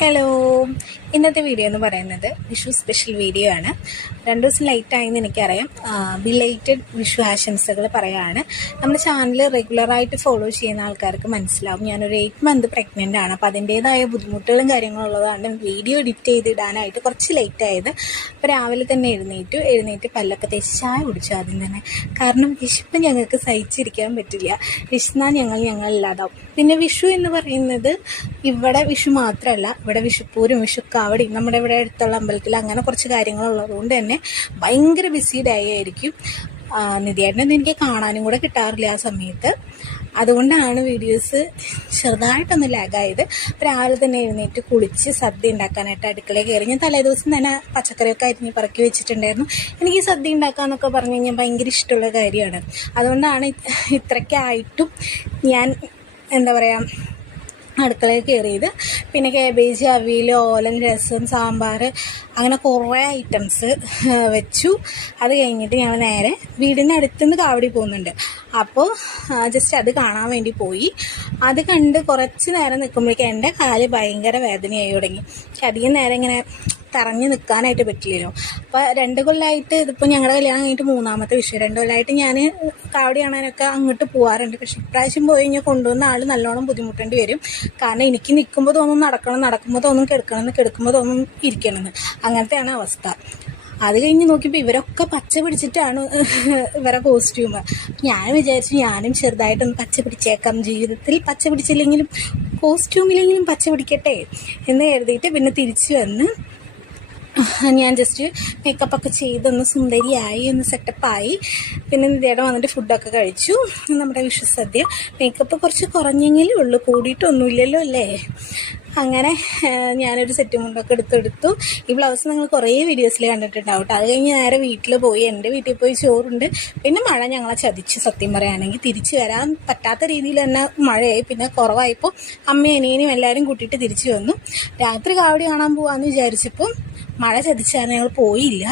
Hello, ഇന്നത്തെ video എന്ന് പറയുന്നത് വിഷു സ്പെഷ്യൽ വീഡിയോ ആണ്. 2 ദിവസം ലൈറ്റായെന്ന് എനിക്കറിയാം. ബിലേറ്റഡ് വിഷു ആശംസകൾ പറയുകയാണ്. നമ്മുടെ ചാനൽ റെഗുലറായിട്ട് ഫോളോ ചെയ്യുന്ന ആൾക്കാർക്ക് മനസ്സിലാവും ഞാനൊരു 8 മന്ത് പ്രഗ്നൻ്റ് ആണ്. അപ്പോൾ അതിൻ്റേതായ ബുദ്ധിമുട്ടുകളും കാര്യങ്ങളും ഉള്ളതാണ് വീഡിയോ എഡിറ്റ് ചെയ്തിടാനായിട്ട് കുറച്ച് ലേറ്റായത്. അപ്പോൾ രാവിലെ തന്നെ എഴുന്നേറ്റ് പല്ലൊക്കെ തേച്ച് ചായ കുടിച്ചു ആദ്യം തന്നെ. കാരണം വിശപ്പ് ഞങ്ങൾക്ക് സഹിച്ചിരിക്കാൻ പറ്റില്ല. വിശന്നാൽ ഞങ്ങളില്ലാതാവും. പിന്നെ വിഷു എന്ന് പറയുന്നത് ഇവിടെ വിഷു മാത്രമല്ല, ഇവിടെ വിഷുപ്പൂരും വിഷുക്കാവടിയും നമ്മുടെ ഇവിടെ അടുത്തുള്ള അമ്പലത്തിൽ അങ്ങനെ കുറച്ച് കാര്യങ്ങളുള്ളതുകൊണ്ട് തന്നെ ഭയങ്കര ബിസി ഡേ ആയിരിക്കും. നിധിയേട്ടനൊന്നും എനിക്ക് കാണാനും കൂടെ കിട്ടാറില്ല ആ സമയത്ത്. അതുകൊണ്ടാണ് വീഡിയോസ് ചെറുതായിട്ടൊന്ന് ലാഗായത്. രാവിലെ തന്നെ എഴുന്നേറ്റ് കുളിച്ച് സദ്യ ഉണ്ടാക്കാനായിട്ട് അടുക്കളയിൽ കയറി. ഞാൻ തലേദിവസം തന്നെ പച്ചക്കറിയൊക്കെ അരിഞ്ഞ് പറക്കി വെച്ചിട്ടുണ്ടായിരുന്നു. എനിക്ക് സദ്യ ഉണ്ടാക്കാമെന്നൊക്കെ പറഞ്ഞു കഴിഞ്ഞാൽ ഭയങ്കര ഇഷ്ടമുള്ള കാര്യമാണ്. അതുകൊണ്ടാണ് ഇത്രയ്ക്കായിട്ടും ഞാൻ അടുക്കളയിൽ കയറിയത്. പിന്നെ കാബേജ്, അവിയൽ, ഓലൻ, രസം, സാമ്പാർ അങ്ങനെ കുറേ ഐറ്റംസ് വെച്ചു. അത് കഴിഞ്ഞിട്ട് ഞങ്ങൾ നേരെ വീടിൻ്റെ അടുത്തുനിന്ന് കാവടി പോകുന്നുണ്ട്. അപ്പോൾ ജസ്റ്റ് അത് കാണാൻ വേണ്ടി പോയി. അത് കണ്ട് കുറച്ച് നേരം നിൽക്കുമ്പോഴേക്കും എൻ്റെ കാല് ഭയങ്കര വേദനയായി തുടങ്ങി. അധികം നേരം ഇങ്ങനെ തറഞ്ഞ് നിൽക്കാനായിട്ട് പറ്റില്ലല്ലോ. അപ്പോൾ 2 കൊല്ലമായിട്ട്, ഇതിപ്പോൾ ഞങ്ങളുടെ കല്യാണം കഴിഞ്ഞിട്ട് 3ാമത്തെ വിഷയം. 2 കൊല്ലമായിട്ട് ഞാൻ കാവടി കാണാനൊക്കെ അങ്ങോട്ട് പോകാറുണ്ട്. പക്ഷേ ഇപ്രാവശ്യം പോയി കഴിഞ്ഞാൽ കൊണ്ടുവന്ന ആൾ നല്ലോണം ബുദ്ധിമുട്ടേണ്ടി വരും. കാരണം എനിക്ക് നിൽക്കുമ്പോൾ തോന്നും നടക്കുമ്പോൾ തോന്നും കിടക്കുമ്പോൾ തോന്നും ഇരിക്കണമെന്ന്. അങ്ങനത്തെയാണ് അവസ്ഥ. അത് കഴിഞ്ഞ് നോക്കിയപ്പോൾ ഇവരൊക്കെ പച്ച പിടിച്ചിട്ടാണ് ഇവരെ കോസ്റ്റ്യൂം. ഞാൻ വിചാരിച്ചു ഞാനും ചെറുതായിട്ടൊന്ന് പച്ച പിടിച്ചേക്കാം, ജീവിതത്തിൽ പച്ച പിടിച്ചില്ലെങ്കിലും കോസ്റ്റ്യൂമിലെങ്കിലും പച്ച പിടിക്കട്ടെ എന്ന് കരുതിയിട്ട് പിന്നെ തിരിച്ചു വന്ന് ഞാൻ ജസ്റ്റ് മേക്കപ്പൊക്കെ ചെയ്തൊന്ന് സുന്ദരിയായി, ഒന്ന് സെറ്റപ്പായി. പിന്നെ നിധിയേട്ടൻ വന്നിട്ട് ഫുഡൊക്കെ കഴിച്ചു. നമ്മുടെ വിഷു സദ്യ. മേക്കപ്പ് കുറച്ച് കുറഞ്ഞെങ്കിലേ ഉള്ളൂ, കൂടിയിട്ടൊന്നുമില്ലല്ലോ അല്ലേ. അങ്ങനെ ഞാനൊരു സെറ്റ് മുണ്ടൊക്കെ എടുത്തെടുത്തു. ഈ ബ്ലൗസ് നിങ്ങൾ കുറേ വീഡിയോസിൽ കണ്ടിട്ടുണ്ടാവും കേട്ടോ. അത് കഴിഞ്ഞ് നേരെ വീട്ടിൽ പോയി. എൻ്റെ വീട്ടിൽ പോയി ചോറുണ്ട്. പിന്നെ മഴ ഞങ്ങളെ ചതിച്ച്, സത്യം പറയുകയാണെങ്കിൽ തിരിച്ചു വരാൻ പറ്റാത്ത രീതിയിൽ തന്നെ മഴയായി. പിന്നെ കുറവായപ്പോൾ അമ്മയും അനിയനും എല്ലാവരും കൂട്ടിയിട്ട് തിരിച്ചു വന്നു. രാത്രി കാവടി കാണാൻ പോകാമെന്ന് വിചാരിച്ചപ്പോൾ മഴ ചതിച്ചാണ്, ഞങ്ങൾ പോയില്ല.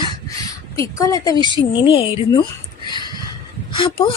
അപ്പോൾ ഇക്കൊല്ലത്തെ വിഷു ഇങ്ങനെയായിരുന്നു. അപ്പോൾ